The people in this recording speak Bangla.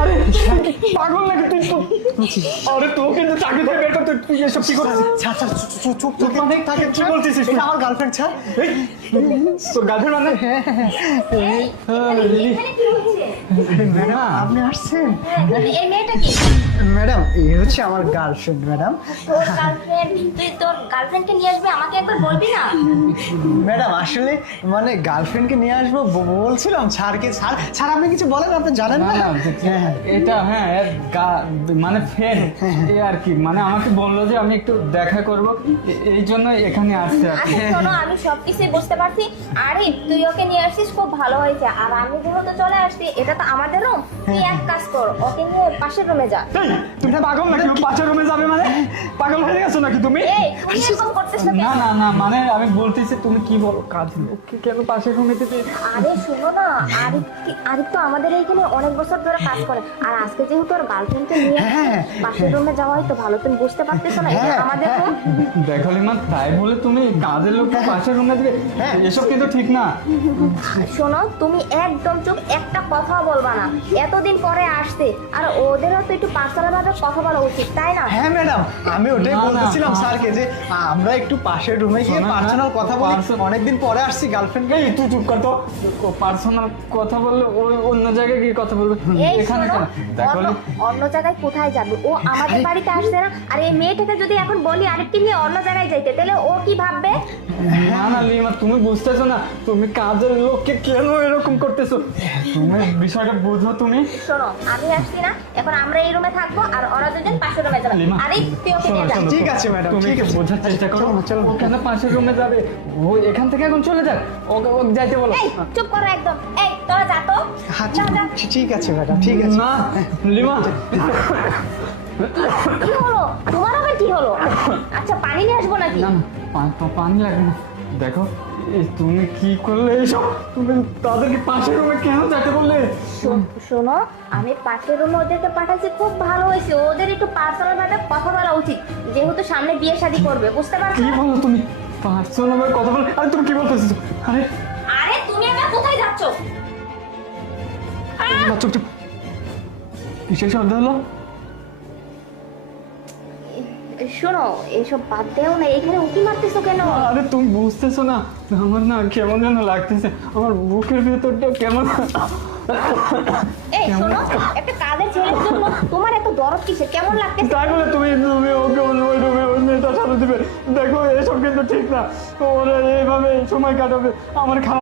আরে পাগল নাকি তুই তো? আরে তো কিন্তু চাকরি থেকে বের করতে তুই এসব কি করছিস? ছাড় ছাড় চুপ চুপ চুপ অনেক থাকে কি বলতেছিস তুই? এটা আমার গার্লফ্রেন্ড ছাড় এই, তোর গার্লফ্রেন্ড মানে? এখানে কি হচ্ছে? ম্যাডাম আপনি আসছেন এই মেয়েটা কি? ম্যাডাম এই হচ্ছে আমার গার্লফ্রেন্ড ম্যাডাম তোর গার্লফ্রেন্ড? তুই তোর গার্লফ্রেন্ডকে নিয়ে আসবে, আমাকে একবার বলবি না? ম্যাডাম আসলে মানে গার্লফ্রেন্ডকে নিয়ে আসবো বলছিলাম ছাড়কে ছাড় ছাড় আপনি কিছু বলেন আপনি জানেন না হ্যাঁ এটা হ্যাঁ মানে ফ্রেন্ড এই আর কি, মানে আমাকে বললো যে আমি একটু দেখা করব, এই জন্য এখানে আসছে আর কি। আচ্ছা শোনো, আমি সবকিছুই বুঝতে পারছি। আরে তুই ওকে নিয়ে আসছিস, খুব ভালো হয়েছে। আর আমি যেহেতু চলে আসছি, এটা তো আমাদের রুম। তুই এক কাজ কর, ওকে নিয়ে পাশের রুমে যা। এই, তুমি পাগল নাকি? ও পাশের রুমে যাবে মানে? পাগল হয়ে গেছো নাকি তুমি? এই তুই এরকম করতেছ কেন? না না না, মানে আমি বলতেছি তুমি কি বলো, কাজ লোককে কেন পাশের রুমে দিতে? আরে শোনো না, আরিফ তো আমাদের এইখানে অনেক বছর ধরে কাজ করে। আর আজকে যেহেতু ওর গার্লফ্রেন্ডকে নিয়ে হ্যাঁ। পাশের রুমে যাওয়াই তো ভালো। তুমি বুঝতে পারতেছো না, এটা হ্যাঁ, আমাদের রুম। দেখো লিমা, তাই বলে তুমি কাজের লোককে পাশের রুমে দিবে? হ্যাঁ। এসব কিন্তু ঠিক না। শোনো, তুমি একদম চুপ, একটা কথা বলবা না। এতদিন পরে আসছে, আর ওদেরও তো একটু পার্সোনাল ভাবে কথা বলা উচিত, তাই না? হ্যাঁ ম্যাডাম আমি ওটাই না, না, বলতেছিলাম না। স্যারকে যে আমরা একটু পাশের রুমে গিয়ে শোনো না, পার্সোনাল কথা বলি পার্সোনাল- অনেকদিন পরে আসছি গার্লফ্রেন্ডকে এই তুই চুপ কর তো, পার্সোনাল কথা বললে ওই অন্য জায়গায় গিয়ে কথা বলবে, এই এখানে শোনো, কেন? দেখো অন্য জায়গায় কোথায় যাবে? ও আমাদের বাড়িতে আসছে না। আর এই মেয়েটাকে যদি এখন বলি আরেকটি নিয়ে অন্য জায়গায় যাইতে, তাহলে ও কি ভাববে? না না লিমা, তুমি বুঝতেছো না, তুমি কাজের লোককে কেন এরকম করতেছো? তুমি বিষয়টা বুঝো তুমি। শোনো, আমি আসছি না, এখন আমরা এই রুমে থাকবো, আর ওরা দুজন পাশের রুমে যাবে। লিমা, আরে তুই ওকে শোনো, নিয়ে যা। শোনো, ঠিক আছে, ম্যাডাম, তুমি ঠিক আছে। বোঝার চেষ্টা করো। চলো না, চলো না। ও কেন পাশের রুমে যাবে? ও এখান থেকে এখন চলে যাক, ওকে ওকে যাইতে বলো। এই চুপ করো একদম। এই তোরা যা তো, আচ্ছা যা যা। ঠিক আছে ম্যাডাম ঠিক আছে না লিমা, কি হলো তোমার? আবার কি হলো? আচ্ছা পানি নিয়ে আসবো নাকি? না না, পানি লাগবে না। দেখো এই তুমি কি করলে এইসব? তুমি তাদেরকে পাশের রুমে কেন যেতে বললে? শোনো, আমি পাশের রুমে ওদেরকে পাঠাচ্ছি, খুব ভালো হয়েছে। ওদের একটু পার্সোনাল ভাবে কথা বলা উচিত, যেহেতু সামনে বিয়ে শাদী করবে, বুঝতে পারছো? কি বলো তুমি? পার্সোনাল ভাবে কথা বল? আরে তুমি কি বলতেছো? আরে আরে তুমি আবার কোথায় যাচ্ছ? না, চুপ চুপ, কিসের শব্দ হলো? শোনো, এইসব বাদ দেও না, এখানে উকি মারতেছো কেন? আরে তুমি বুঝতেছো না, আমার না কেমন যেন লাগতেছে, আমার বুকের ভেতরটা কেমন। এই শোনো, একটা কাজের ছেলের জন্য তোমার এত দরদ কিসের? কেমন লাগতেছে? তাই বলে তুমি ওকে ওই রুমে ওই মেয়েটার সাথে দিবে? দেখো এসব কিন্তু ঠিক না, ওরা এইভাবে সময় কাটাবে, আমার খারাপ